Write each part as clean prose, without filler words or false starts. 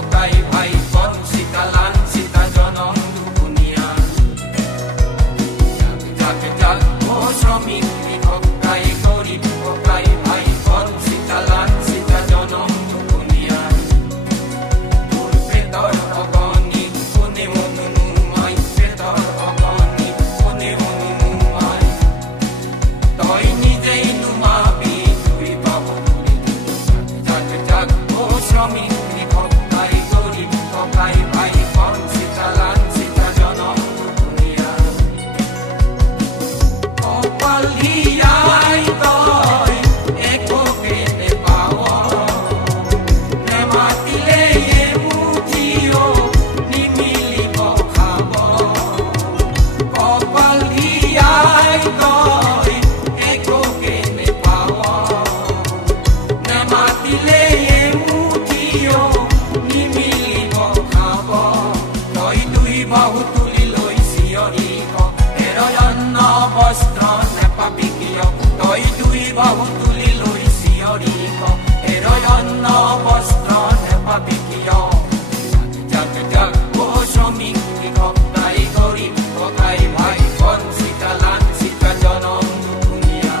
পকাই ভাই বন সীতা লান সীতা জনম দুনিয়া জাগ জাগ ও শ্রমিক কৃষক গাই গরিব পকাই ভাই বন সীতা লান সীতা জনম দুনিয়া তোর পেটর অগণিত কোনে অনুনুমাই পেটর অগণিত কোনে অনুনুমাই তই নিজেই নুমাবি তুই বাবু জাগ জাগ ও শ্রমিক কৃষক গাই গরিব পকাই ভাই বন সীতা লান সীতা জনম দুনিয়া কপালিয়াই তই একোকে পাও নেমাতিলে মুঠিও নিমিলিব খাব কপালিয়াই তই একোকে পাও নেমাতিলে মুঠিও নিমিলিব খাব তই দুই বাহু তুলি লৈ চিঞৰি হেৰয়ন্ন বস্ত্ৰ নেপাবি কিয় তই দুই বাহু তুলি লৈ চিঞৰি হেৰয়ন্ন বস্ত্ৰ নেপাবি কিয় জাগ জাগ ও শ্রমিক কৃষক গাই গরিব পকাই ভাই বন সীতা লান সীতা জনম দুনিয়া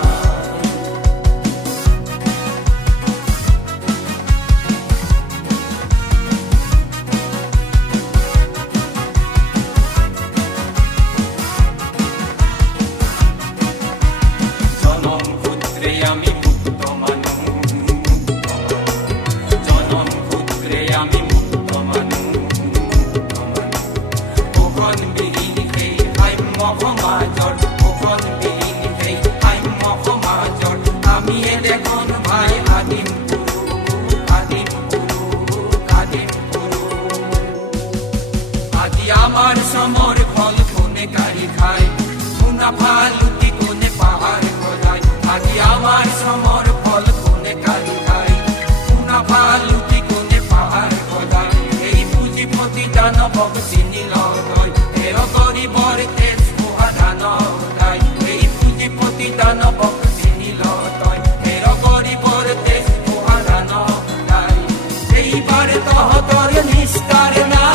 জনম পুত্রে আমি মুক্ত মানু জনম পুত্রে আমি মুক্ত মানু কোকন বিহীন সেই সাম্য সমাজৰ কোকন বিহীন সেই সাম্য সমাজৰ আমি দেখোন ভাই আদিম পুৰুষ আদিম পুৰুষ আদিম পুৰুষ আজি আমাৰ শ্ৰমৰ ফল কোনে কাঢ়ি খায় মুনাফা লুটি কোনে পাহাৰ গজায় আজি আমাৰ শ্ৰমৰ ফল কোনে কাঢ়ি খায় মুনাফা লুটি কোনে পাহাৰ গজায় এই পুঁজিপতি দানৱক চিনি লয় এৰ গৰিবৰ তেজ সাধান দায় এই পুঁজিপতি দানৱক চিনি লয় এৰ গৰিবৰ তেজ সাধান দায় এইবাৰ তহঁতৰ নিষ্ঠাৰ নাই